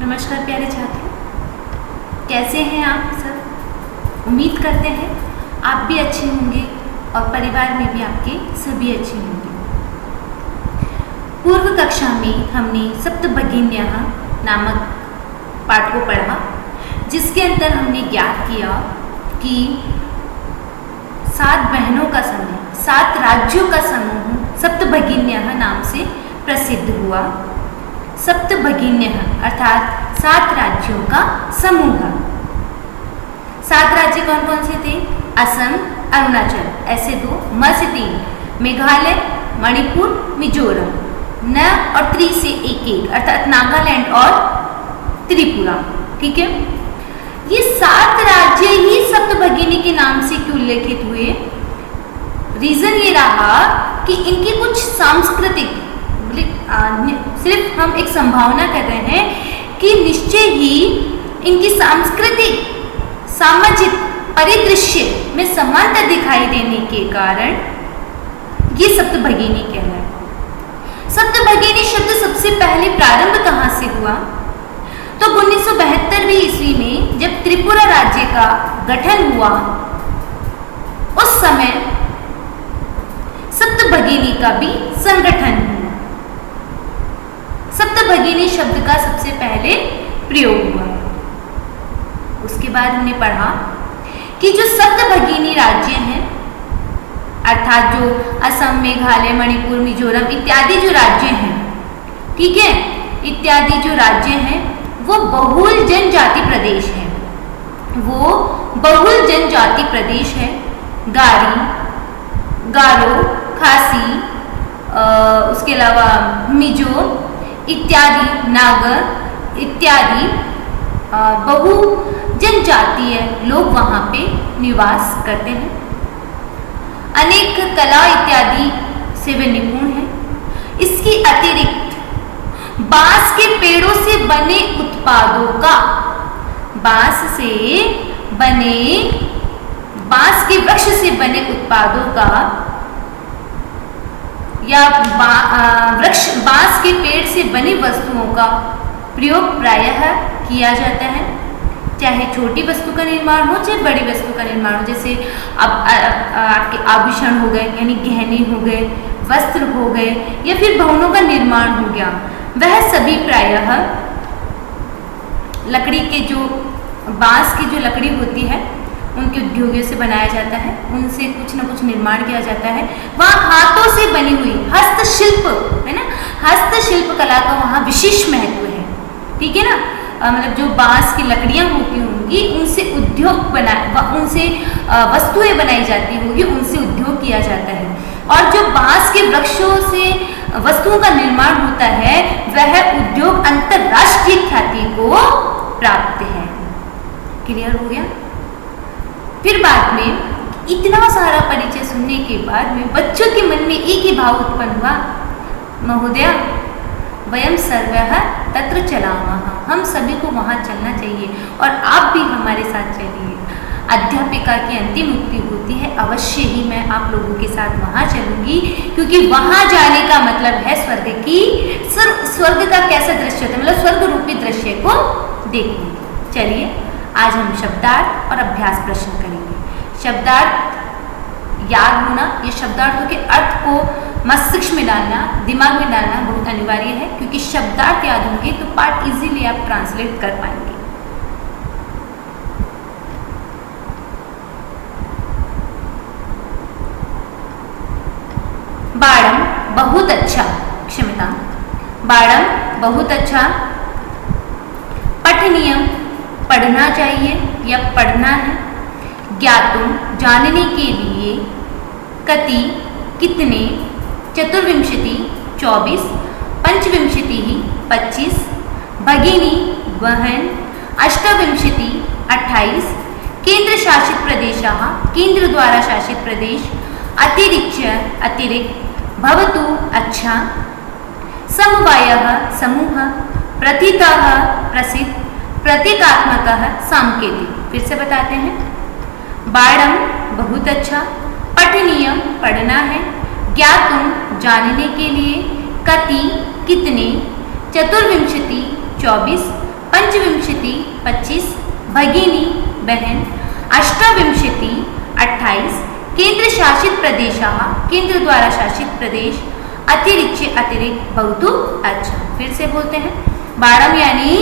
नमस्कार प्यारे छात्रों, कैसे हैं आप सब। उम्मीद करते हैं आप भी अच्छे होंगे और परिवार में भी आपके सभी अच्छे होंगे। पूर्व कक्षा में हमने सप्तभगिन्यः नामक पाठ को पढ़ा, जिसके अंदर हमने ज्ञात किया कि 7 बहनों का समूह, 7 राज्यों का समूह सप्तभगिन्यः नाम से प्रसिद्ध हुआ। सप्तभगिन्यः अर्थात 7 राज्यों का समूह। 7 राज्य कौन कौन से थे? असम, अरुणाचल, ऐसे 2, म से 3, मेघालय, मणिपुर, मिजोरम, न और त्रि से 1 अर्थात नागालैंड और त्रिपुरा। ठीक है, ये 7 राज्य ही सप्तभगिनी के नाम से क्यों उल्लेखित हुए? रीजन ये रहा कि इनकी कुछ सांस्कृतिक, सिर्फ हम एक संभावना कर रहे हैं कि निश्चय ही इनकी सांस्कृतिक सामाजिक परिदृश्य में समानता दिखाई देने के कारण ये सप्तभगिनी कहलाए। सप्तभगिनी शब्द सबसे पहले प्रारंभ कहाँ से हुआ? तो 1972वीं ईस्वी में जब त्रिपुरा राज्य का गठन हुआ, उस समय सप्तभगिनी का भी संगठन हुआ। सप्तभगिनी शब्द का सबसे पहले प्रयोग हुआ। उसके बाद हमने पढ़ा कि जो सप्तभगिनी राज्य हैं, अर्थात जो असम, मेघालय, मणिपुर, मिजोरम इत्यादि जो राज्य हैं, ठीक है, इत्यादि जो राज्य हैं वो बहुल जनजाति प्रदेश हैं। वो बहुल जनजाति प्रदेश है। गारी, गारो, खासी, उसके अलावा मिजो इत्यादि, नागर इत्यादि बहु जनजातीय लोग वहाँ पे निवास करते हैं। अनेक कला इत्यादि से वे निपुण हैं। इसके अतिरिक्त बांस के पेड़ों से बने उत्पादों का, बांस के वृक्ष से बने उत्पादों का या बांस के पेड़ से बनी वस्तुओं का प्रयोग प्रायः किया जाता है। चाहे छोटी वस्तु का निर्माण हो, चाहे बड़ी वस्तु का निर्माण हो। जैसे अब आपके आभूषण हो गए, यानी गहने हो गए, वस्त्र हो गए, या फिर भवनों का निर्माण हो गया, वह सभी प्रायः लकड़ी के जो बांस की जो लकड़ी होती है उनके उद्योगों से बनाया जाता है। उनसे कुछ न कुछ निर्माण किया जाता है। वहाँ हाथों से बनी हुई हस्तशिल्प है ना, हस्तशिल्प कला का वहाँ विशेष महत्व है। ठीक है ना, मतलब जो बांस की लकड़ियाँ होती होंगी उनसे उद्योग उनसे वस्तुएं बनाई जाती होगी, उनसे उद्योग किया जाता है। और जो बांस के वृक्षों से वस्तुओं का निर्माण होता है, वह उद्योग अंतरराष्ट्रीय ख्याति को प्राप्त है। क्लियर हो गया? फिर बाद में इतना सारा परिचय सुनने के बाद में बच्चों के मन में एक ही भाव उत्पन्न हुआ, महोदय वयम सर्वः तत्र चलामः, हम सभी को वहाँ चलना चाहिए और आप भी हमारे साथ चलिए। अध्यापिका की अंतिम उक्ति होती है, अवश्य ही मैं आप लोगों के साथ वहाँ चलूँगी, क्योंकि वहाँ जाने का मतलब है स्वर्ग का कैसा दृश्य होता है, मतलब स्वर्ग रूपी दृश्य को देखने। चलिए आज हम शब्दार्थ और अभ्यास प्रश्न करेंगे। शब्दार्थ याद होना, ये शब्दार्थों के अर्थ को मस्तिष्क में डालना, दिमाग में डालना बहुत अनिवार्य है, क्योंकि शब्दार्थ याद होंगे तो पाठ इजीली आप ट्रांसलेट कर पाएंगे। बाड़म बहुत अच्छा, क्षमता, बाड़म बहुत अच्छा। पठनीयम पढ़ना चाहिए या पढ़ना है। ज्ञातुम जानने के लिए। कति कितने। चतुर्विंशति 24, पंचविंशति 25, भगिनी बहन। अष्टाविंशति 28, केंद्र शासित प्रदेशाः केंद्र द्वारा शासित प्रदेश। अतिरिक्त। भवतु अच्छा। समवायः समूह। प्रथितः प्रसिद्ध। प्रतीकात्मकः सांकेतिक। फिर से बताते हैं, बाड़म बहुत अच्छा, पठनीयम पढ़ना है, ज्ञातुम जानने के लिए, कति कितने, चतुर्विंशति 24, पंचविंशति 25 भगिनी बहन, अष्टाविंशति 28 केंद्र शासित प्रदेश, केंद्र द्वारा शासित प्रदेश, अतिरिक्त अतिरिक्त बहुत अच्छा। फिर से बोलते हैं, बारम यानी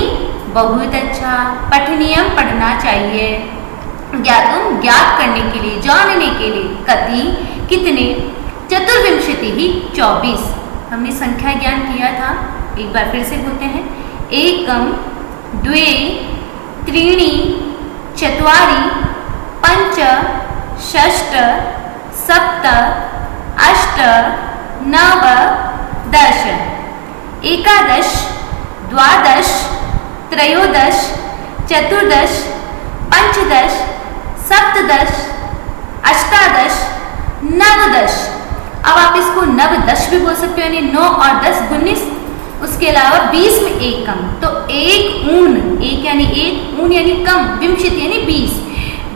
बहुत अच्छा, पठनीयम पढ़ना चाहिए, ज्ञातुम ज्ञात करने के लिए, जानने के लिए, कति कितने, चतुर्विंशति ही 24। हमने संख्या ज्ञान किया था, एक बार फिर से बोलते हैं, एकम द्वे त्रीणि चत्वारि पंच षष्ट सप्त अष्ट नव दश, एकादश द्वादश त्रयोदश चतुर्दश पंचदश सप्तदश अष्टादश नवदश। अब आप इसको नवदश भी बोल सकते हो, यानी 9 और 10 19। उसके अलावा 20 में एक कम, तो एक ऊन, एक यानी एक, ऊन यानी कम, विंशति यानी 20,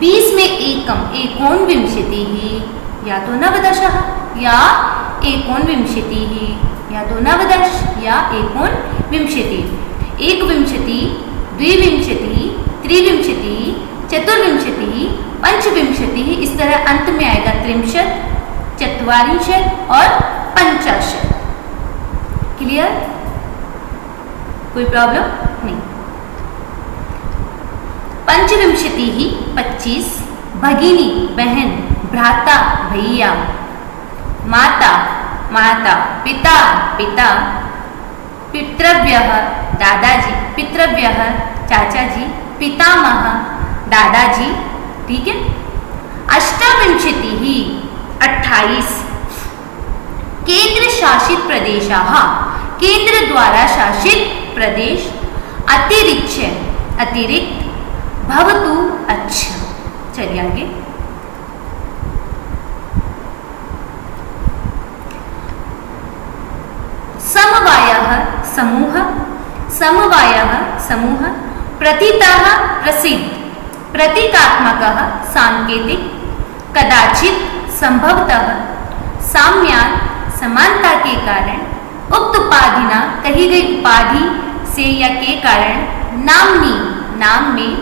20 में एक कम, एकोन विंशति ही, या तो नवदश या एकोन विंशति ही, या तो नवदश या एकोन विंशति। एक विंशति, द्विविंशति, त्रिविंशति, चतुर्विंशति, पंचविंशति, इस तरह अंत में आएगा त्रिंशत, चत्वारिंशत और पंचाशत। क्लियर? कोई प्रॉब्लम नहीं। पंचविंशति ही 25 भगिनी बहन, भ्राता भैया, माता माता, पिता पिता, पितृव्यः दादाजी, पितृव्यः चाचा जी, पितामह दादाजी। ठीक है। अष्टाविंशति ही 28 केंद्र शासित प्रदेश, केंद्र द्वारा शासित प्रदेश, अतिरिक्त अतिरिक्त, भवतु अच्छा। चलिए आगे। समवायः समूह, समवायः समूह, प्रतीतः प्रसिद्ध, प्रतीकात्मकः सांकेतिक, कदाचित संभवतः, साम्यान समानता के कारण, उक्त उपाधिना कही गई उपाधि से या के कारण, नामनी नाम में,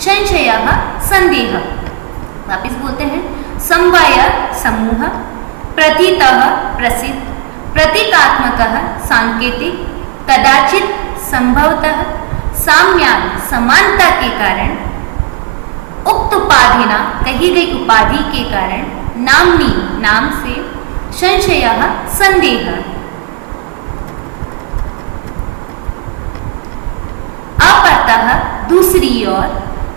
संशयः संदेह। वापिस बोलते हैं, समवाय समूह, प्रतीतः प्रसिद्ध, प्रतीकात्मकः सांकेतिक, कदाचित संभवतः, साम्यान समानता के कारण, उक्त उपाधिना कही गई उपाधि के कारण, नामनी नाम से, संशयः संदेह। अपरतः दूसरी ओर,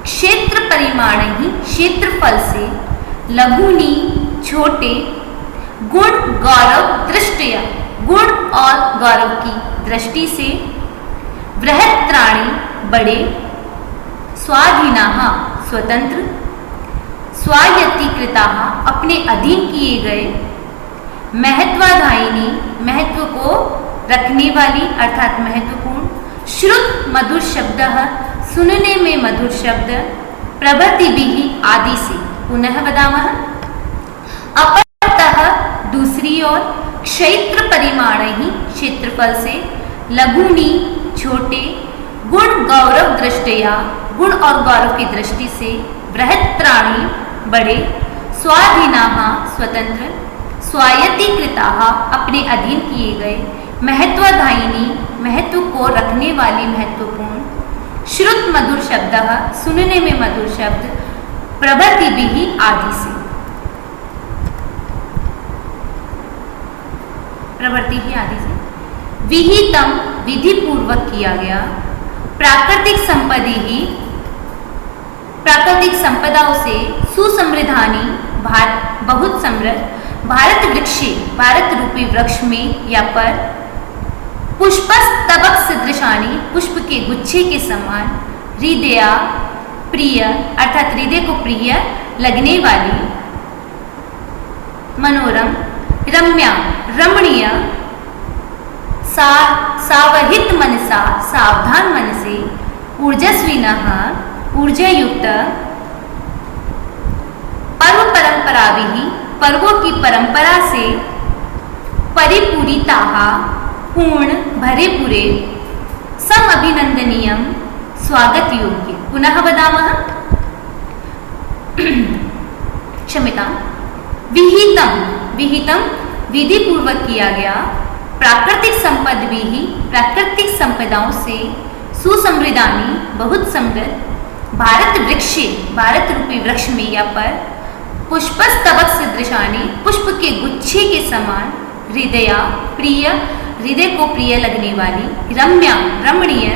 क्षेत्र परिमाण ही क्षेत्रफल से, लघुनी छोटे, गुण गौरव दृष्टया, गुण और गौरव की दृष्टि से, बृहत्राणि बड़े, स्वाधीनाः स्वतंत्र, स्वायत्तीकृताः अपने अधीन किए गए, महत्वाधायिनी महत्व को रखने वाली अर्थात महत्वपूर्ण, श्रुत मधुर शब्द सुनने में मधुर शब्द, प्रभृतिभिः आदि से। पुनः वदामः, अपरतः दूसरी ओर, क्षेत्र परिमाण ही क्षेत्रफल से, लघुनी छोटे, गुण गौरव दृष्टया गुण और गौरव की दृष्टि से, बृहत्राणि बड़े, स्वाधीनाः स्वतंत्र, स्वायत्तीकृताः अपने अधीन किए गए, महत्वाधायिनी महत्व को रखने वाली महत्वपूर्ण, श्रुत मधुर शब्द सुनने में मधुर शब्द, प्रभृतिभिः आदि से। प्रवृत्ति ही आदि से, विहितम विधि पूर्वक किया गया, प्राकृतिक संपत्ति ही प्राकृतिक संपदाओं से, सुसमृद्धानि बहुत समृद्ध, भारत वृक्षे भारत रूपी वृक्ष में या पर, पुष्पस्तबक सदृशानि पुष्प के गुच्छे के समान, हृदया प्रिय अर्थात हृदय को प्रिय लगने वाली, मनोरम रम्या रमणीय, सावहित मनसा सावधान मन से, ऊर्जस्विनः ऊर्जायुक्त, पर्व परंपराभिः पर्वों की परंपरा से, परिपूरिताः पूर्ण भरे पूरे, सम अभिनंदनीयम स्वागत योग्य। पुनः वदामः, क्षम्यतां, विहितम, विहितम विधि पूर्वक किया गया, प्राकृतिक संपद भी ही, प्राकृतिक संपदाओं से सुसमृद्धानी, बहुत समृद्ध, भारत वृक्षे, भारत रूपी वृक्ष में या पर, पुष्पस्तबक सदृशानी, पुष्प के गुच्छे के समान, हृदया प्रिय, हृदय को प्रिय लगने वाली, रम्या रमणीय,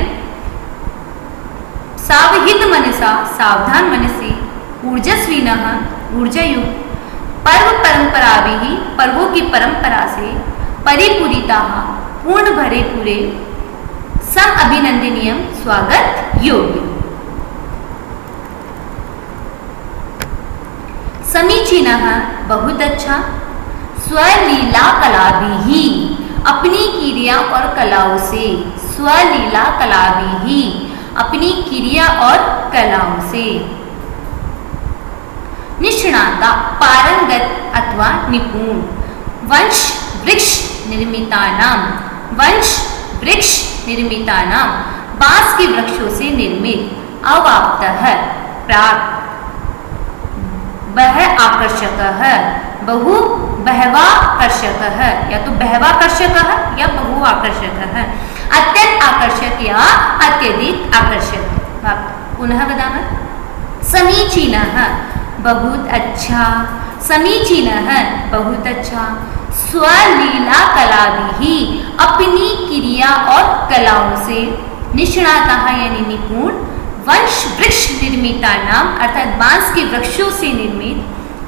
सावहित मनसा, सावधान मन से, ऊर्जस्विनः, ऊर्जायुक्त, पर्व परंपरा भी, पर्वों की परंपरा से, परिपूरिता, पूर्ण भरे पूरे, सम अभिनंदनीय, स्वागत योग्य। समीचीनः, बहुत अच्छा, स्वलीला कला भी, अपनी क्रिया और कलाओं से, स्वलीला कला भी, अपनी क्रिया और कलाओं से, निष्णाता, पारंगत अथवा निपुण, वंश वृक्ष निर्मितानाम, वंश वृक्ष निर्मितानाम, बांस के वृक्षों से निर्मित, अवाप्तः, प्राप्त, बह आकर्षक है, बहु बहवाकर्षक है, या तो बहवाकर्षक है या बहु आकर्षक है, अत्यंत आकर्षक या अत्यधिक आकर्षक। पुनः बताना, समीचीनः, बहुत अच्छा, समीचीनः, बहुत अच्छा, स्वलीला कला भी, अपनी क्रिया और कलाओं से, निष्णातः यानी निपुण, वंश वृक्ष निर्मिता नाम अर्थात बांस के वृक्षों से निर्मित,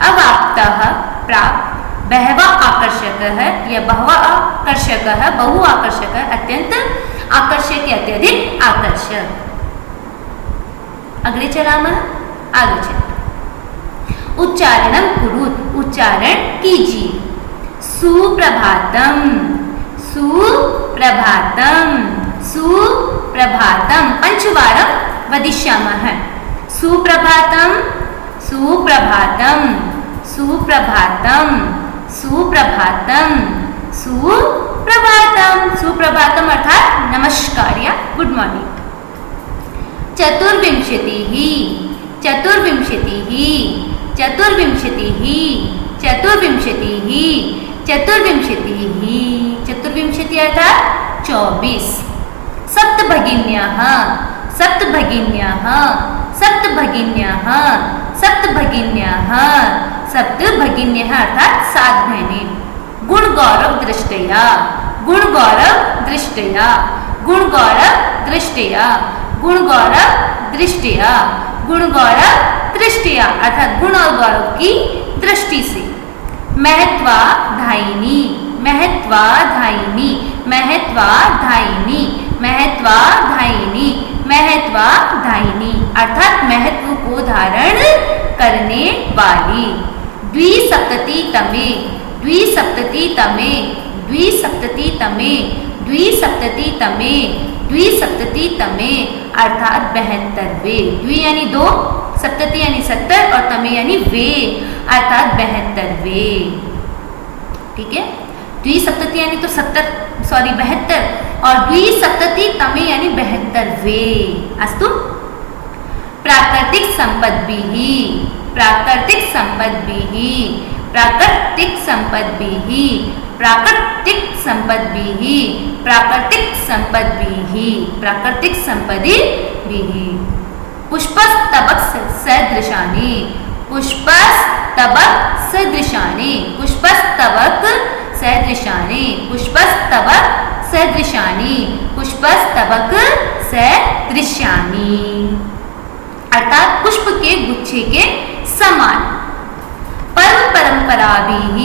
अवाप्तः, प्राप्त, बहवा आकर्षक है या बहु आकर्षक है, बहु आकर्षक है, अत्यंत आकर्षक या अत्यधिक आकर्षक। अग्रे चलामः, आगे चल, उच्चारणम कुरुत, उच्चारण कीजिए, सुप्रभातम, सुप्रभातम, सुप्रभातम, पंचवारम वदिष्यामः, सुप्रभातम, सुप्रभातम, सुप्रभातम, सुप्रभातम, सुप्रभातम, सुप्रभातम अर्थात नमस्कार या गुड मॉर्निंग। चतुर्विंशतिः, चतुर्विंशतिः, चतुर्विंशतिः, चतुर्विंशतिः, चतुर्विंशतिः, चतुर्विंशति अर्थात 24। सप्तभगिन्यः, सप्तभगिन्यः, सप्तभगिन्यः, सप्तभगिन्यः, सप्तभगिन्यः अर्थात 7 बहनें। गुण गौरव दृष्टया, गुण गौरव दृष्टया, गुण गौरव दृष्टया, गुण गौरव दृष्टया, गुण गौरव दृष्टया अर्थात गुण और गौरव की दृष्टि से। महत्वाधायिनी, महत्वाधायिनी, महत्वाधायिनी, महत्वाधायिनी, महत्वाधायिनी अर्थात महत्व को धारण करने वाली। द्विसप्ततितमे, द्विसप्ततितमे, द्विसप्ततितमे, द्विसप्ततितमे, द्विसप्ततितमे अर्थात 72वें। द्वि यानी 2, सप्तति यानी 70 और तमे यानी वे अर्थात 72वें। ठीक है, द्विसप्तति यानी तो 72 और द्विसप्ततितमे यानी 72वें। अस्तु, प्राकृतिक संपद्भिः, प्राकृतिक संपद्भिः, प्राकृतिक संपद्भिः, प्राकृतिक संपद्भिः, प्राकृतिक संपद्भिः, प्राकृतिक संपद्भिः। पुष्पस्तबक सदृशानि, पुष्पस्तबक सदृशानि, पुष्पस्तबक सदृशानि, पुष्पस्तबक सदृशानि, पुष्पस्तबक सदृशानि अर्थात पुष्प के गुच्छे के समान। पर्व परंपराभिः,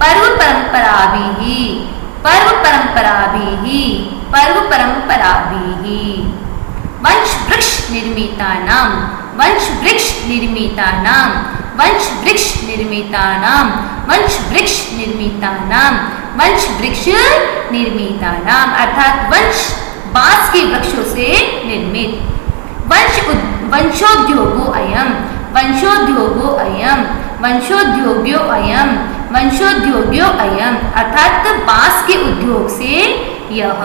पर्व परंपराभिः, पर्व परंपराभिः, पर्व परंपराभिः। वंश वृक्ष निर्मितानां, वंश वृक्ष निर्मितानां, वंश वृक्ष निर्मितानां, वंश वृक्ष निर्मितानां, वंश वृक्ष निर्मितानां अर्थात वंश बांस के वृक्षों से निर्मित। वंशोद्योगो अयम, वंशोद्योगो अयम, वंशोद्योग्यो अयम, वंशोद्योग्यो अयम अर्थात बांस के उद्योग से यह।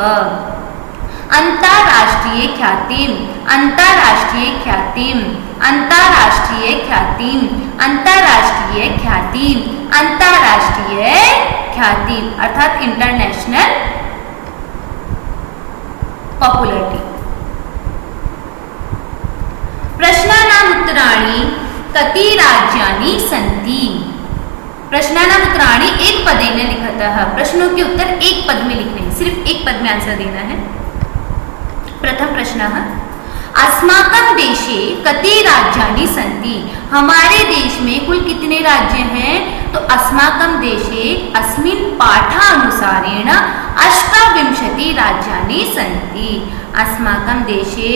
अंतरराष्ट्रीय ख्यातिम, अंतरराष्ट्रीय ख्यातिम, अंतरराष्ट्रीय ख्यातिम, अंतरराष्ट्रीय ख्यातिम, अंतरराष्ट्रीय ख्यातिम अर्थात इंटरनेशनल पॉपुलरिटी। प्रश्नानाम् उत्तराणि कति राज्यानि सन्ति। प्रश्नानाम् उत्तराणि एक पदेन लिखतः, प्रश्नों के उत्तर एक पद में लिखने हैं, सिर्फ एक पद में आंसर देना है। प्रथम प्रश्नः अस्माकं देशे कति राज्यानि सन्ति। हमारे देश में कुल कितने राज्य हैं? तो अस्माकं देशे अस्मिन् पाठानुसारेण 28 राज्यानि सन्ति। अस्माकं देशे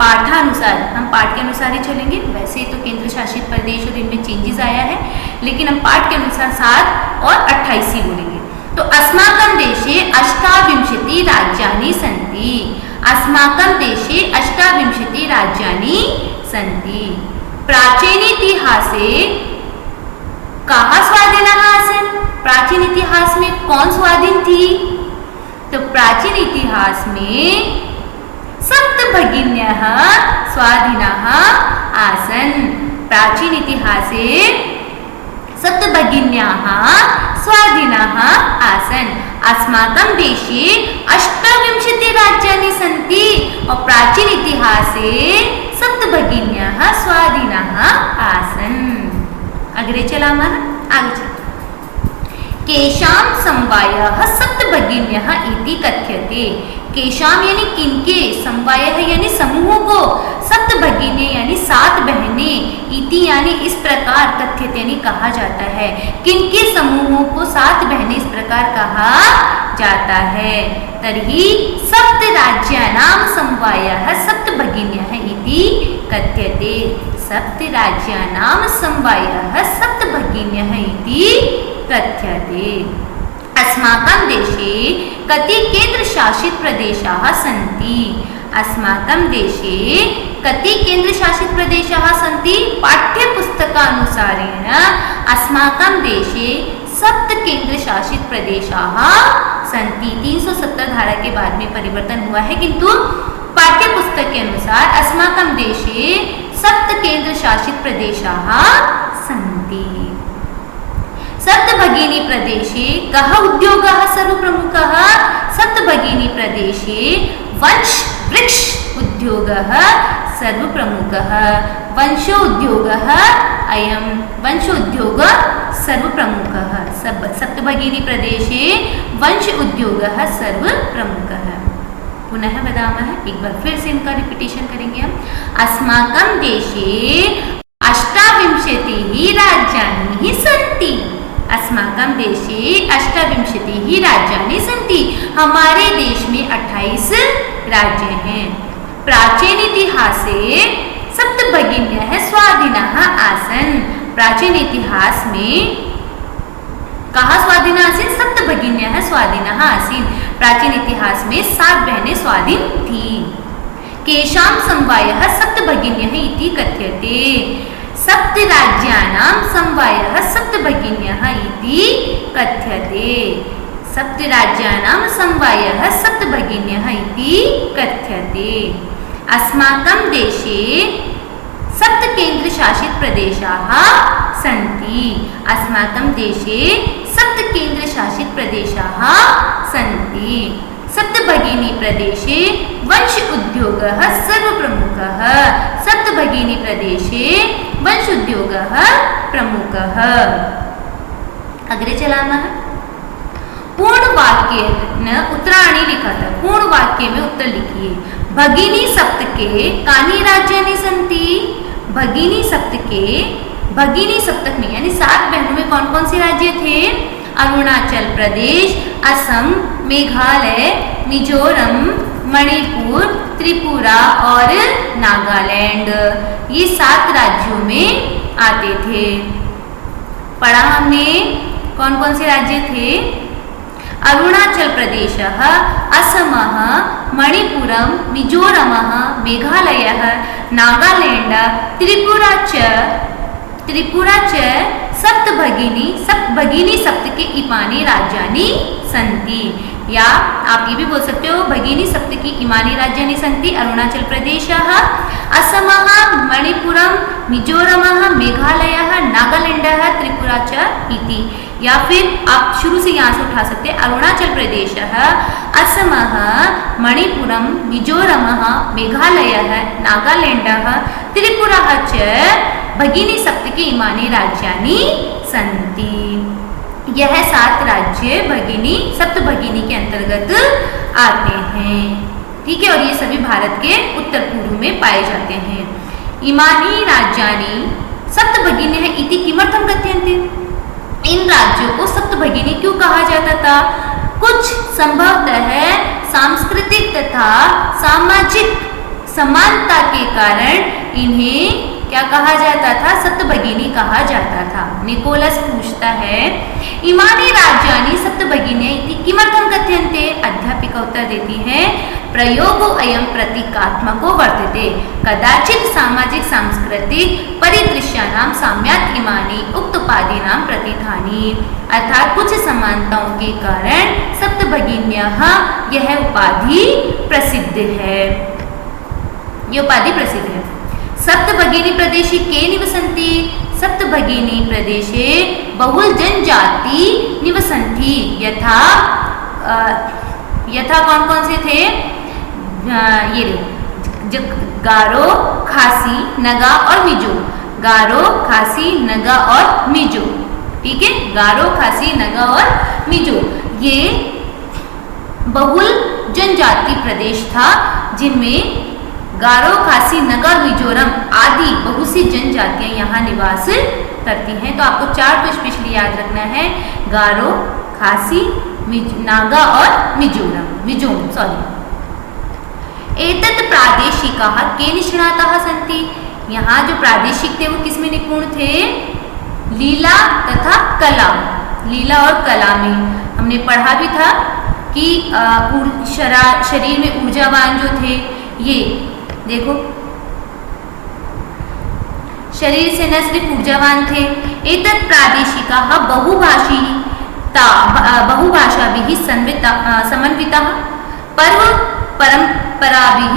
पाठानुसार, हम पाठ के अनुसार ही चलेंगे, वैसे तो केंद्र शासित प्रदेश और इनमें चेंजेस आया है, लेकिन हम पाठ के अनुसार 7 और 28 ही बोलेंगे। तो अस्माकं देशे 28 राज्यानि सन्ति। अस्माकं देशे 28 राज्यानि सन्ति। प्राचीनेतिहासे कः स्वाधीनः आसन्। प्राचीन इतिहास में कौन स्वाधीन थी? तो प्राचीन इतिहास में सप्तभगिन्यः स्वाधीनः आसन्। प्राचीन इतिहासे सप्तभगिन्याः स्वाधीनः आसन्। अस्माकं देशे 28 राज्यानि सन्ति और प्राचीन इतिहासे सप्तभगिन्याः स्वाधीनः आसन्। अग्रे चलामः, आगे चलामः। केषां समवायः सप्तभगिन्यः इति कथ्यते। केशाम यानी किनके, समवायः यानी समूहों को, सप्तभगिनी यानी 7 बहनें, इति यानी इस प्रकार, कथ्यते यानी कहा जाता है। किनके समूहों को 7 बहनें इस प्रकार कहा जाता है? तर्हि सप्त राज्यानां समवायः सप्तभगिन्यः इति कथ्यते। सप्त राज्यानां समवायः सप्तभगिन्यः इति कथ्यते। अस्माकं देशे कति केन्द्रशासित प्रदेशाः सन्ति। अस्माकं देशे कति केन्द्रशासित प्रदेशाः सन्ति। पाठ्यपुस्तकानुसारेण अस्माकं देशे 7 केन्द्रशासित प्रदेशाः सन्ति। 370 धारा के बाद में परिवर्तन हुआ है, किंतु पाठ्यपुस्तक के अनुसार अस्माकं देशे 7 केन्द्रशासित प्रदेशाः सन्ति। सप्तभगिनी प्रदेशे कः उद्योगः सर्वप्रमुखः। सप्तभगिनी प्रदेशे वंश वृक्ष उद्योगः सर्वप्रमुखः। वंशोद्योगः अयं वंशोद्योगः सर्वप्रमुखः। सप्तभगिनी प्रदेशे वंश उद्योगः सर्वप्रमुखः। पुनः वदामः, एक बार फिर से इनका रिपीटेशन करेंगे हम। अस्माकं देशे 28 राज्यानि सन्ति। अस्माकं देशे 28 राज्यानि सन्ति। हमारे देश में 28 राज्य हैं। प्राचीन इतिहासे सप्तभगिन्यः स्वाधीनः आसन्। प्राचीन इतिहास में कहाँ स्वाधीन आसीन? सप्तभगिन्यः स्वाधीनः आसीन। प्राचीन इतिहास में 7 बहनें स्वाधीन थी। केषां समवायः सप्तभगिन्यः इति कथ्यते। सप्त राज्यानां समवायः सप्तभगिन्यः इति कथ्यते। सप्त राज्यानां समवायः सप्तभगिन्यः इति कथ्यते। अस्माकं देशे 7 केन्द्रशासित प्रदेशाः सन्ति। अस्माकं देशे 7 केन्द्रशासित प्रदेशाः सन्ति। सप्तभगिनी प्रदेशे वंश उद्योगः सर्वप्रमुखः। सप्तभगिनी प्रदेशे वंश उद्योगः प्रमुखः। अग्रे चलामः। पूर्णवाक्येन उत्तराणि लिखत। पूर्ण वाक्य में उत्तर लिखिए। भगिनी सप्तके कानि राज्यानि सन्ति। भगिनी सप्तके, भगिनी सप्तक में यानी 7 बहनों में कौन कौन से राज्य थे? अरुणाचल प्रदेश, असम, मेघालय, मिजोरम, मणिपुर, त्रिपुरा और नागालैंड, ये 7 राज्यों में आते थे। पढ़ा हमने कौन कौन से राज्य थे? अरुणाचल प्रदेशः, असमः, मणिपुरम, मिजोरमः, मेघालयः, नागालैंड, त्रिपुरा च सप्तभगिनी सप्तके इमानि राज्यानि सन्ति। या आप ये भी बोल सकते हो भगिनी सप्तकी इमानी राज्यानि सन्ति अरुणाचल प्रदेशः, असमः, मणिपुरम, मिजोरमः, मेघालयः, नागालैंडः, त्रिपुरा च इति। या फिर आप शुरू से यहाँ से उठा सकते हैं अरुणाचल प्रदेशः, असमः, मणिपुरम, मिजोरमः, मेघालयः, नागालैंडः, त्रिपुरा च भगिनी सप्तकी इमानी राज्यानि सन्ति। यह 7 राज्य भगिनी सप्त भगिनी के अंतर्गत आते हैं। ठीक है, और ये सभी भारत के उत्तर पूर्व में पाए जाते हैं। इमानी राज्यानि सप्त भगिनी इति किमर्थम कथ्यन्ते? इन राज्यों को सप्त भगिनी क्यों कहा जाता था? कुछ संभवतः सांस्कृतिक तथा सामाजिक समानता के कारण इन्हें क्या कहा जाता था? सप्त भगिनी कहा जाता था। निकोलस पूछता है इमानी राज्यानि सप्त भगिनी इति किमर्थम कथ्यन्ते? अध्यापिका उत्तर देती है प्रयोगो अयं प्रतीकात्मको वर्तते, कदाचित् सामाजिक सांस्कृतिक परिदृश्यानां साम्यात् इमानी उक्त उपाधीनां प्रतिथानि। अर्थात कुछ समानताओं के कारण सप्त भगिन्यः यह उपाधि प्रसिद्ध है। ये उपाधि प्रसिद्ध है। सप्त भगिनी प्रदेशे के निवसन्ति? सप्त भगिनी प्रदेशे बहुल जनजाति निवसन्ति। यथा कौन कौन से थे? ये गारो, खासी, नगा और मिजो। गारो, खासी, नगा और मिजो। ठीक है, गारो, खासी, नगा और मिजो ये बहुल जनजाति प्रदेश था, जिनमें गारो, खासी, नगा, मिजोरम आदि बहुत सी जनजातियां यहाँ निवास करती हैं। तो आपको 4 तो स्पेशली याद रखना है, गारो, खासी, नागा और मिजोरम सॉरी। एतत् प्रादेशिकाः के निष्णाताः सन्ति? यहाँ जो प्रादेशिक थे वो किसमें निपुण थे? लीला तथा कला। लीला और कला में हमने पढ़ा भी था कि शरीर में ऊर्जावान जो थे, ये देखो शरीर से न सिर्फ ऊर्जावान थे। एतत् प्रादेशिकाः बहुभाषाभिः समन्विताः, परम्पराभिः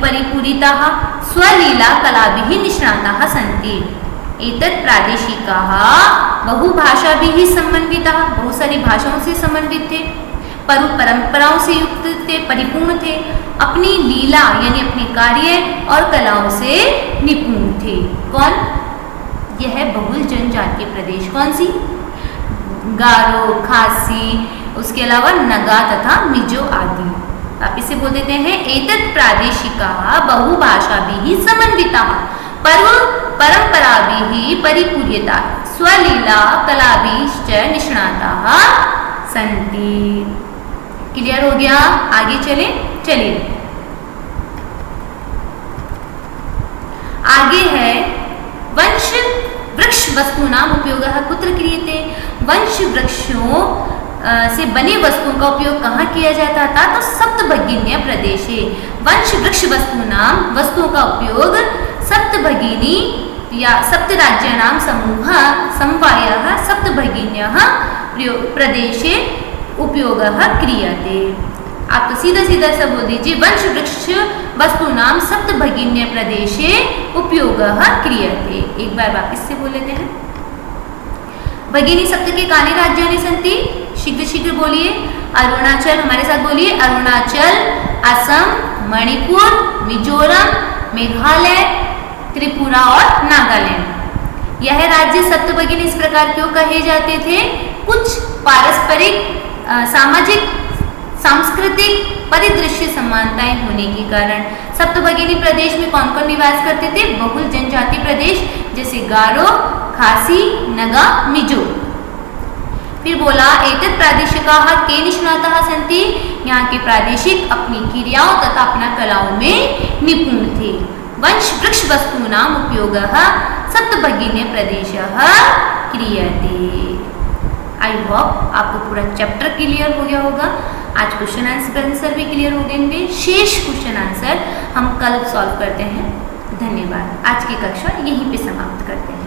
परिपूरिताः, स्वलीला कलाभिः निष्णाताः सन्ति। एतत् प्रादेशिकाः बहुभाषाभिः समन्विताः, बहुत सारी भाषाओं से समन्वित थे, परंपराओं से युक्त थे, परिपूर्ण थे, अपनी लीला यानी अपने कार्य और कलाओं से निपुण थे। कौन? यह बहुल जनजातीय प्रदेश। कौन सी? गारो, खासी, उसके अलावा नगा तथा मिजो आदि। आप इसे बोल देते हैं एतत् प्रादेशिकाः बहुभाषाभिः समन्विताः, परंपराभिः परिपूर्यता, स्वलीला कलाभिश्च निष्णाताः सन्ति। क्लियर हो गया? आगे चलिए आगे है वंश वृक्ष वस्तूनाम उपयोगः कुत्र क्रियते? वंश वृक्षों से बनी वस्तुओं का उपयोग कहाँ किया जाता था? तो सप्त भगिन्य प्रदेशे। वंश वृक्ष वस्तुओं का उपयोग सप्त भगिनी या सप्त राज्यानां समवायः सप्त भगिन्यः प्रदेशे उपयोगः क्रियते। आप तो सीधा सब बोल दीजिए वंश वृक्ष वस्तूनां सप्त भगिन्य प्रदेशे उपयोगः क्रियते। एक बार वापस से बोल लेते हैं। भगिनी सप्त के कानि राज्यानि सन्ति? शीघ्र बोलिए। अरुणाचल, हमारे साथ बोलिए। अरुणाचल, असम, मणिपुर, मिजोरम, मेघालय, त्रिपुरा और नागालैंड। यह राज्य सप्त भगिनी इस प्रकार क्यों कहे जाते थे? कुछ पारस्परिक सामाजिक सांस्कृतिक परिदृश्य समानताएं होने के कारण। सप्त भगिनी प्रदेश में कौन कौन निवास करते थे? बहुल जनजाति प्रदेश जैसे गारो, खासी, नगा, मिजो। फिर बोला एतत् प्रादेशिकाः के निष्णाताः सन्ति? यहाँ के प्रादेशिक अपनी क्रियाओं तथा अपना कलाओं में निपुण थे। वंश वृक्ष वस्तूनाम उपयोगः सप्त भगिन्य प्रदेशः क्रियते। आई होप आपको पूरा चैप्टर क्लियर हो गया होगा। आज क्वेश्चन आंसर भी क्लियर हो गए। शेष क्वेश्चन आंसर हम कल सॉल्व करते हैं। धन्यवाद। आज की कक्षा यहीं पे समाप्त करते हैं।